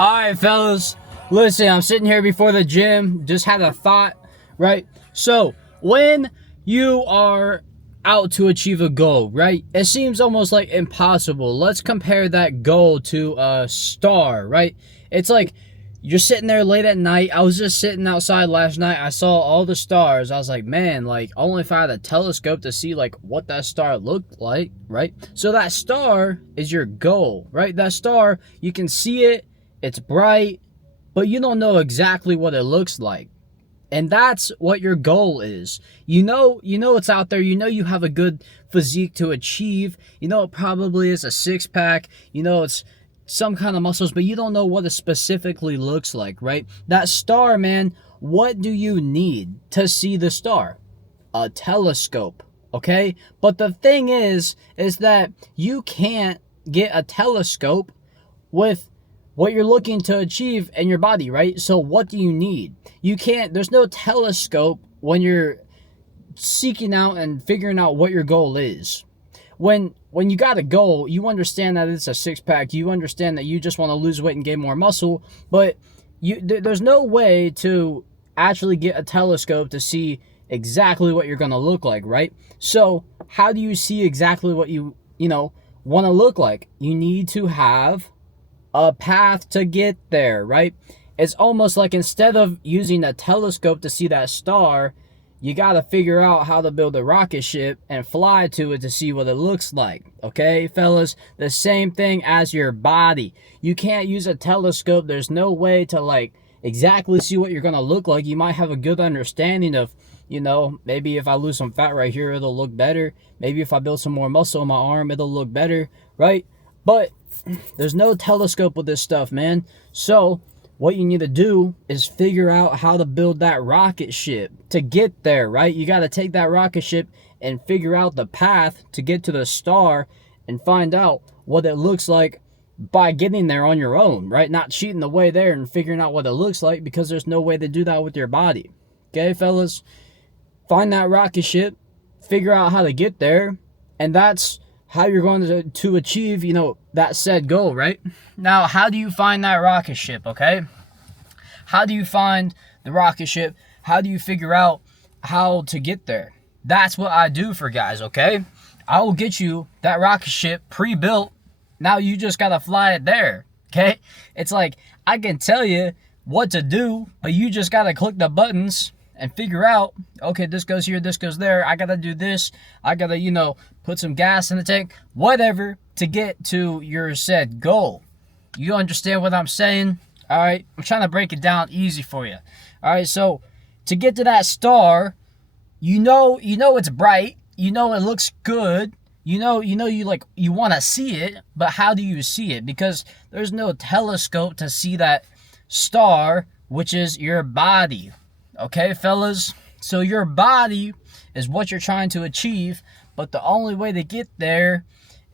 Alright, fellas, listen, I'm sitting here before the gym, just had a thought, right? So, when you are out to achieve a goal, right, it seems almost like impossible. Let's compare that goal to a star, right? It's like you're sitting there late at night. I was just sitting outside last night. I saw all the stars. I was like, man, like, only if I had a telescope to see, like, what that star looked like, right? So that star is your goal, right? That star, you can see it. It's bright, but you don't know exactly what it looks like. And that's what your goal is. You know it's out there. You know you have a good physique to achieve. You know it probably is a six-pack. You know it's some kind of muscles, but you don't know what it specifically looks like, right? That star, man, what do you need to see the star? A telescope, okay? But the thing is that you can't get a telescope with what you're looking to achieve in your body, right? So what do you need? You can't, there's no telescope when you're seeking out and figuring out what your goal is. When you got a goal, you understand that it's a six-pack. You understand that you just want to lose weight and gain more muscle, but there's no way to actually get a telescope to see exactly what you're going to look like, right? So how do you see exactly what you want to look like? You need to have a path to get there, right? It's almost like instead of using a telescope to see that star, you got to figure out how to build a rocket ship and fly to it to see what it looks like. Okay, fellas? The same thing as your body. You can't use a telescope. There's no way to like exactly see what you're going to look like. You might have a good understanding of, maybe if I lose some fat right here, it'll look better. Maybe if I build some more muscle in my arm, it'll look better, right? But there's no telescope with this stuff, man. So what you need to do is figure out how to build that rocket ship to get there, right? You got to take that rocket ship and figure out the path to get to the star and find out what it looks like by getting there on your own, right? Not cheating the way there and figuring out what it looks like, because there's no way to do that with your body. Okay, fellas? Find that rocket ship, figure out how to get there, and that's how you're going to achieve, that said goal, right? Now, how do you find that rocket ship, okay? How do you find the rocket ship? How do you figure out how to get there? That's what I do for guys, okay? I will get you that rocket ship pre-built. Now you just got to fly it there, okay? It's like, I can tell you what to do, but you just got to click the buttons and figure out, okay, this goes here, this goes there. I got to do this. I got to, put some gas in the tank, whatever, to get to your said goal. You understand what I'm saying? All right, I'm trying to break it down easy for you. All right, so to get to that star, you know it's bright. You know it looks good. You want to see it, but how do you see it? Because there's no telescope to see that star, which is your body. Okay, fellas? So your body is what you're trying to achieve, but the only way to get there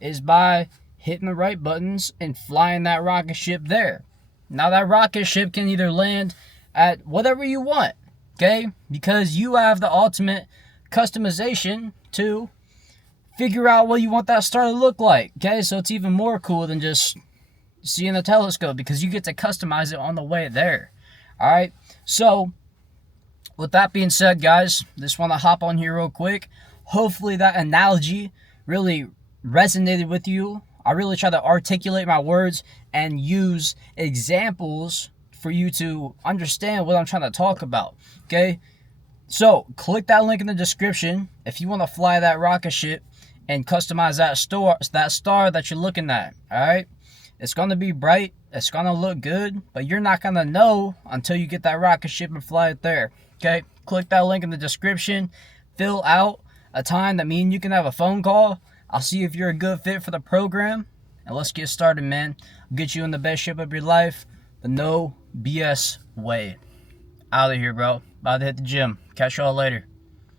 is by hitting the right buttons and flying that rocket ship there. Now that rocket ship can either land at whatever you want, okay? Because you have the ultimate customization to figure out what you want that star to look like, okay? So it's even more cool than just seeing a telescope, because you get to customize it on the way there, all right? So with that being said, guys, just want to hop on here real quick. Hopefully that analogy really resonated with you. I really try to articulate my words and use examples for you to understand what I'm trying to talk about, okay? So click that link in the description if you want to fly that rocket ship and customize that star that you're looking at, all right? It's going to be bright. It's going to look good, but you're not going to know until you get that rocket ship and fly it there, okay? Click that link in the description. Fill out a time that me and you can have a phone call. I'll see if you're a good fit for the program, and let's get started, man. I'll get you in the best shape of your life, the no BS way. Out of here, bro. About to hit the gym. Catch y'all later.